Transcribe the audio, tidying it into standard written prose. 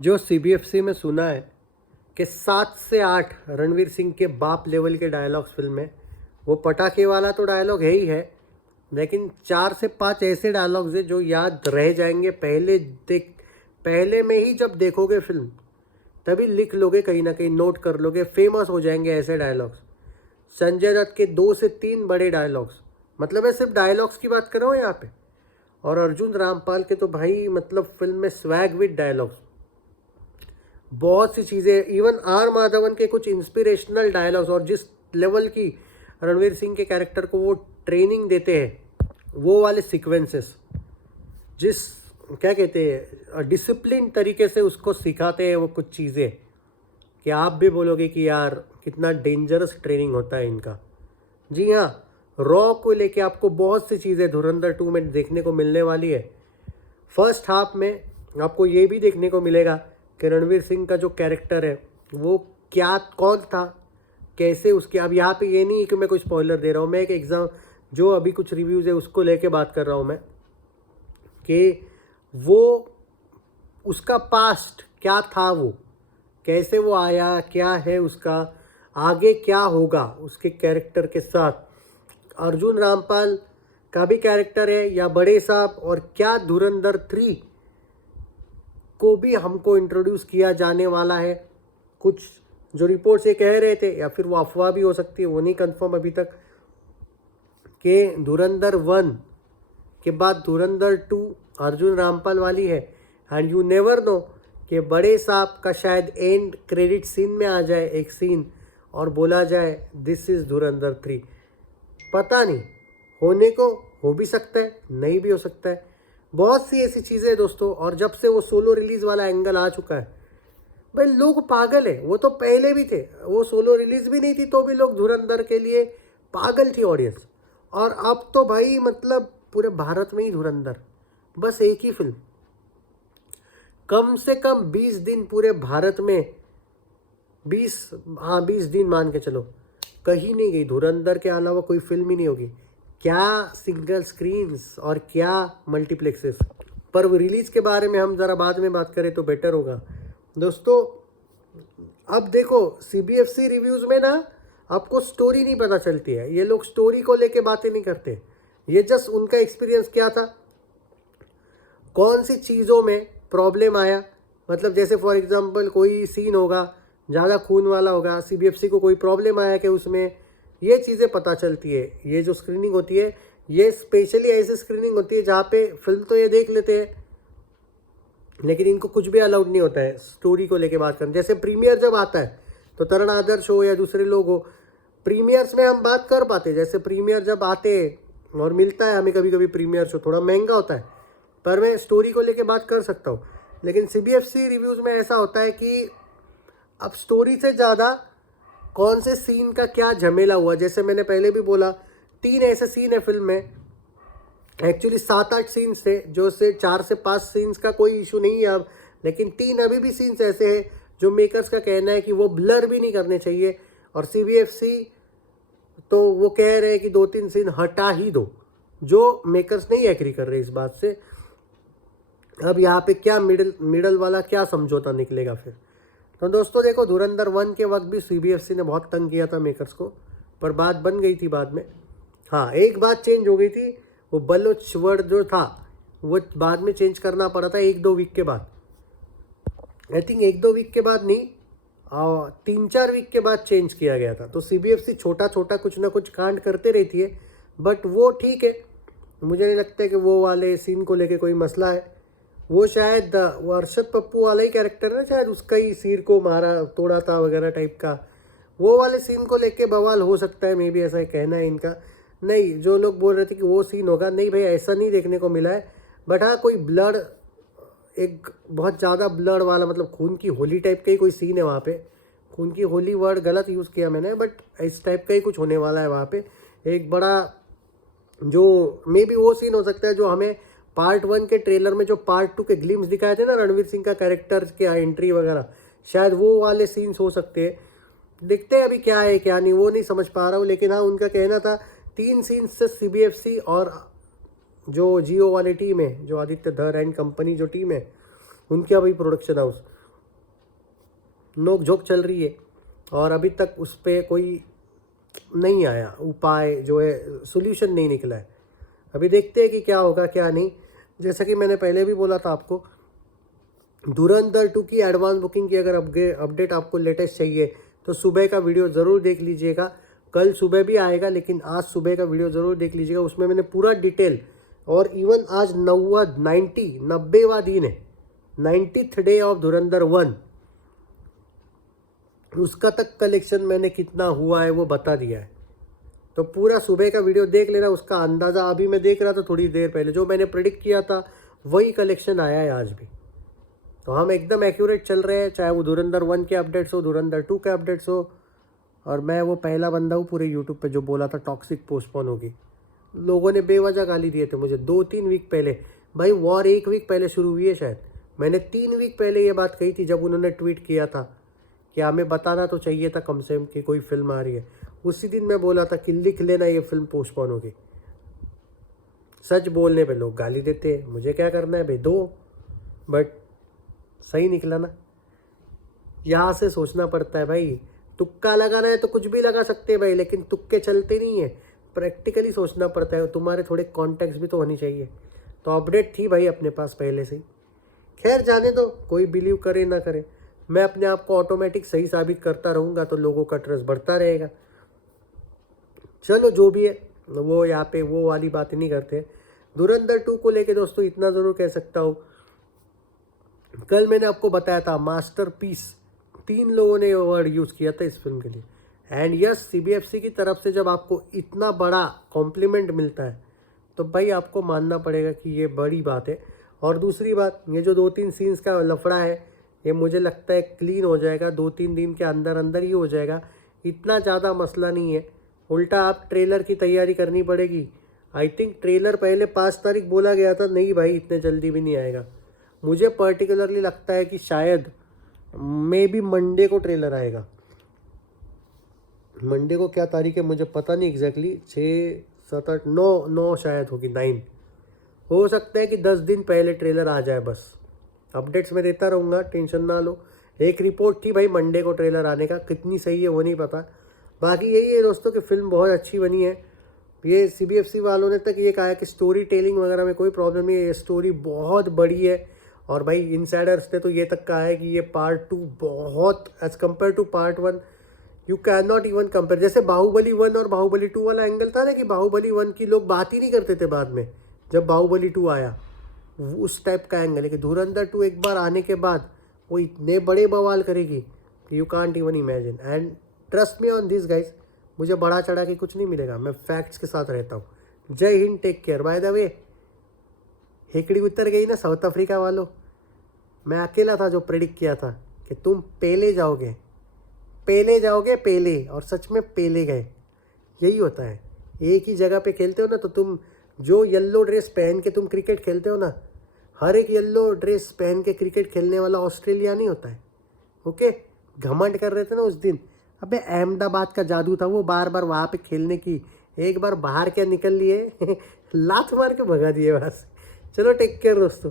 जो सीबीएफसी में सुना है कि 7 से 8 रणवीर सिंह के बाप लेवल के डायलॉग्स फिल्म में, वो पटाखे वाला तो डायलॉग है ही है, लेकिन 4 से 5 ऐसे डायलॉग्स हैं जो याद रह जाएंगे। पहले में ही जब देखोगे फिल्म तभी लिख लोगे, कहीं ना कहीं नोट कर लोगे, फेमस हो जाएंगे ऐसे डायलॉग्स। संजय दत्त के 2 से 3 बड़े डायलॉग्स, मतलब मैं सिर्फ डायलॉग्स की बात कर रहा हूँ यहाँ पे। और अर्जुन रामपाल के तो भाई मतलब फिल्म में स्वैग विद डायलॉग्स, बहुत सी चीज़ें, इवन आर माधवन के कुछ इंस्पिरेशनल डायलॉग्स, और जिस लेवल की रणवीर सिंह के कैरेक्टर को वो ट्रेनिंग देते हैं, वो वाले सीक्वेंसेस, जिस क्या कहते हैं डिसिप्लिन तरीके से उसको सिखाते हैं वो कुछ चीज़ें, कि आप भी बोलोगे कि यार कितना डेंजरस ट्रेनिंग होता है इनका। जी हाँ, रॉ को लेके आपको बहुत सी चीज़ें धुरंधर 2 में देखने को मिलने वाली है। फर्स्ट हाफ में आपको ये भी देखने को मिलेगा कि रणवीर सिंह का जो कैरेक्टर है वो क्या, कौन था, कैसे उसके। अब यहाँ पे ये नहीं है कि मैं कोई स्पॉइलर दे रहा हूँ, मैं एक एग्जाम जो अभी कुछ रिव्यूज़ है उसको लेके बात कर रहा हूँ मैं, कि वो उसका पास्ट क्या था, वो कैसे वो आया, क्या है उसका, आगे क्या होगा उसके कैरेक्टर के साथ। अर्जुन रामपाल का भी कैरेक्टर है या बड़े साहब, और क्या धुरंधर 3 को भी हमको इंट्रोड्यूस किया जाने वाला है। कुछ जो रिपोर्ट्स ये कह रहे थे, या फिर वो अफवाह भी हो सकती है, वो नहीं कंफर्म अभी तक, कि धुरंधर 1 के बाद धुरंधर 2 अर्जुन रामपाल वाली है। एंड यू नेवर नो कि बड़े साहब का शायद एंड क्रेडिट सीन में आ जाए एक सीन और बोला जाए दिस इज़ धुरंधर 3। पता नहीं, होने को हो भी सकता है, नहीं भी हो सकता है। बहुत सी ऐसी चीज़ें हैं दोस्तों। और जब से वो सोलो रिलीज़ वाला एंगल आ चुका है, भाई लोग पागल है। वो तो पहले भी थे, वो सोलो रिलीज़ भी नहीं थी तो भी लोग धुरंधर के लिए पागल थी ऑडियंस। और अब तो भाई मतलब पूरे भारत में ही धुरंधर, बस एक ही फिल्म, कम से कम 20 दिन पूरे भारत में, 20 दिन मान के चलो, कहीं नहीं गई धुरंधर के अलावा कोई फिल्म ही नहीं होगी। क्या सिंगल स्क्रीन्स और क्या मल्टीप्लेक्सेस। पर रिलीज़ के बारे में हम ज़रा बाद में बात करें तो बेटर होगा दोस्तों। अब देखो सीबीएफसी रिव्यूज़ में ना आपको स्टोरी नहीं पता चलती है, ये लोग स्टोरी को लेके बातें नहीं करते, ये जस्ट उनका एक्सपीरियंस क्या था, कौन सी चीज़ों में प्रॉब्लम आया। मतलब जैसे फॉर एग्जांपल कोई सीन होगा ज़्यादा खून वाला होगा, सीबीएफसी को कोई प्रॉब्लम आया कि उसमें, ये चीज़ें पता चलती है। ये जो स्क्रीनिंग होती है, ये स्पेशली ऐसी स्क्रीनिंग होती है जहाँ पे फिल्म तो ये देख लेते हैं लेकिन इनको कुछ भी अलाउड नहीं होता है स्टोरी को लेके बात करना। जैसे प्रीमियर जब आता है तो तरण आदर्श हो या दूसरे लोग हो, प्रीमियर्स में हम बात कर पाते। जैसे प्रीमियर जब आते हैं और मिलता है हमें कभी कभी प्रीमियर शो, थोड़ा महंगा होता है, पर मैं स्टोरी को लेके बात कर सकता हूँ। लेकिन सीबीएफसी रिव्यूज़ में ऐसा होता है कि अब स्टोरी से ज़्यादा कौन से सीन का क्या झमेला हुआ। जैसे मैंने पहले भी बोला, 3 ऐसे सीन है फिल्म में, एक्चुअली 7-8 सीन्स थे, जो से 4 से 5 सीन्स का कोई इशू नहीं है अब, लेकिन 3 अभी भी सीन्स ऐसे हैं जो मेकर्स का कहना है कि वो ब्लर भी नहीं करने चाहिए। और सीबीएफसी तो वो कह रहे हैं कि 2-3 सीन हटा ही दो, जो मेकर्स नहीं एग्री कर रहे इस बात से। अब यहाँ पे क्या मिडल वाला क्या समझौता निकलेगा फिर। तो दोस्तों देखो, धुरंधर 1 के वक्त भी सीबीएफसी ने बहुत तंग किया था मेकर्स को, पर बात बन गई थी बाद में। हाँ, एक बात चेंज हो गई थी, वो बलोच वर्ड जो था वो बाद में चेंज करना पड़ा था 1-2 वीक के बाद। आई थिंक 1-2 वीक के बाद नहीं, 3-4 वीक के बाद चेंज किया गया था। तो सीबीएफसी छोटा छोटा कुछ ना कुछ कांड करते रहती है, बट वो ठीक है, मुझे नहीं लगता है कि वो वाले सीन को लेके कोई मसला है। वो शायद वो अरशद पप्पू वाला ही कैरेक्टर है, शायद उसका ही सिर को मारा तोड़ा था वगैरह टाइप का, वो वाले सीन को लेके बवाल हो सकता है, मे बी ऐसा कहना है इनका। नहीं, जो लोग बोल रहे थे कि वो सीन होगा, नहीं भाई ऐसा नहीं देखने को मिला है। बट हाँ, कोई ब्लड, एक बहुत ज़्यादा ब्लड वाला, मतलब खून की होली टाइप का ही कोई सीन है वहाँ पे। खून की होली वर्ड गलत यूज़ किया मैंने, बट इस टाइप का ही कुछ होने वाला है वहाँ पे। एक बड़ा जो मे बी वो सीन हो सकता है जो हमें पार्ट 1 के ट्रेलर में जो पार्ट 2 के ग्लिम्स दिखाए थे ना रणवीर सिंह का कैरेक्टर के एंट्री वगैरह, शायद वो वाले सीन्स हो सकते हैं। देखते हैं अभी क्या है क्या नहीं, वो नहीं समझ पा रहा हूँ। लेकिन हाँ, उनका कहना था 3 सीन्स से सीबीएफसी और जो जियो वाली टीम है, जो आदित्य धर एंड कंपनी जो टीम है, उनकी अभी प्रोडक्शन हाउस, नोक झोंक चल रही है और अभी तक उस पर कोई नहीं आया उपाय, जो है सोल्यूशन नहीं निकला है। अभी देखते हैं कि क्या होगा क्या नहीं। जैसा कि मैंने पहले भी बोला था आपको, धुरंधर 2 की एडवांस बुकिंग की अगर अपडेट आपको लेटेस्ट चाहिए तो सुबह का वीडियो ज़रूर देख लीजिएगा। कल सुबह भी आएगा, लेकिन आज सुबह का वीडियो ज़रूर देख लीजिएगा। उसमें मैंने पूरा डिटेल, और इवन आज 90वां दिन है, 90th डे ऑफ धुरंधर 1, उसका तक कलेक्शन मैंने कितना हुआ है वो बता दिया है। तो पूरा सुबह का वीडियो देख लेना, उसका अंदाज़ा। अभी मैं देख रहा था थोड़ी देर पहले, जो मैंने प्रेडिक्ट किया था वही कलेक्शन आया है आज भी। तो हम एकदम एक्यूरेट चल रहे हैं, चाहे वो धुरंधर 1 के अपडेट्स हो, धुरंधर 2 के अपडेट्स हो। और मैं वो पहला बंदा हूँ पूरे यूट्यूब पे जो बोला था टॉक्सिक पोस्टपोन होगी। लोगों ने बेवजह गाली दिए थे मुझे 2-3 वीक पहले। भाई वॉर 1 वीक पहले शुरू हुई है शायद। मैंने 3 वीक पहले ये बात कही थी जब उन्होंने ट्वीट किया था कि हमें बताना तो चाहिए था कम से कम कि कोई फिल्म आ रही है। उसी दिन मैं बोला था कि लिख लेना ये फिल्म पोस्टपोन होगी। सच बोलने पे लोग गाली देते हैं, मुझे क्या करना है भाई, दो। बट सही निकला ना। यहाँ से सोचना पड़ता है भाई। तुक्का लगाना है तो कुछ भी लगा सकते हैं भाई, लेकिन तुक्के चलते नहीं है। प्रैक्टिकली सोचना पड़ता है। तुम्हारे थोड़े कॉन्टेक्स्ट भी तो होनी चाहिए। तो अपडेट थी भाई अपने पास पहले से ही। खैर जाने दो, कोई बिलीव करे ना करे, मैं अपने आप को ऑटोमेटिक सही साबित करता रहूँगा तो लोगों का ट्रस्ट बढ़ता रहेगा। चलो जो भी है, वो यहाँ पे वो वाली बात नहीं करते। धुरंधर 2 को लेके दोस्तों इतना ज़रूर कह सकता हूँ, कल मैंने आपको बताया था मास्टरपीस, 3 लोगों ने वर्ड यूज़ किया था इस फिल्म के लिए। एंड यस, सीबीएफसी की तरफ से जब आपको इतना बड़ा कॉम्प्लीमेंट मिलता है तो भाई आपको मानना पड़ेगा कि ये बड़ी बात है। और दूसरी बात, ये जो 2-3 सीन्स का लफड़ा है, ये मुझे लगता है क्लीन हो जाएगा 2-3 दिन के अंदर अंदर ही हो जाएगा। इतना ज़्यादा मसला नहीं है। उल्टा आप ट्रेलर की तैयारी करनी पड़ेगी। आई थिंक ट्रेलर पहले 5 तारीख बोला गया था, नहीं भाई इतने जल्दी भी नहीं आएगा। मुझे पर्टिकुलरली लगता है कि शायद मे बी मंडे को ट्रेलर आएगा। मंडे को क्या तारीख है मुझे पता नहीं एग्जैक्टली, 6, 7, 8, 9 शायद होगी, 9 हो सकता है कि 10 दिन पहले ट्रेलर आ जाए। बस अपडेट्स मैं देता रहूँगा, टेंशन ना लो। एक रिपोर्ट थी भाई मंडे को ट्रेलर आने का, कितनी सही है वो नहीं पता। बाकी यही है दोस्तों कि फिल्म बहुत अच्छी बनी है। ये सीबीएफसी वालों ने तक ये कहा है कि स्टोरी टेलिंग वगैरह में कोई प्रॉब्लम नहीं है, ये स्टोरी बहुत बड़ी है। और भाई इनसाइडर्स ने तो ये तक कहा है कि ये पार्ट 2 बहुत, as compare to part 1 you can not even compare. जैसे बाहुबली 1 और बाहुबली 2 वाला एंगल था ना, कि बाहुबली 1 की लोग बात ही नहीं करते थे बाद में जब बाहुबली 2 आया, उस टाइप का एंगल है कि धुरंधर 2 एक बार आने के बाद वो इतने बड़े बवाल करेगी कि you can't even imagine. And trust me on this guys, मुझे बढ़ा चढ़ा के कुछ नहीं मिलेगा, मैं फैक्ट्स के साथ रहता हूँ। Jai Hind, take care. By the way, हेकड़ी उतर गई ना साउथ अफ्रीका वालों। मैं अकेला था जो प्रेडिक्ट किया था कि तुम पेले जाओगे, पेले, और सच में पेले गए। यही होता है, एक ही जगह पे खेलते हो ना, तो तुम जो येलो ड्रेस पहन के तुम क्रिकेट खेलते हो ना, हर एक येलो ड्रेस पहन के क्रिकेट खेलने वाला ऑस्ट्रेलिया नहीं होता है। ओके, घमंड कर रहे थे ना उस दिन। अबे अहमदाबाद का जादू था वो, बार बार वहाँ पे खेलने की। एक बार बाहर क्या निकल लिए लात मार के भगा दिए वहाँ से। चलो टेक केयर दोस्तों।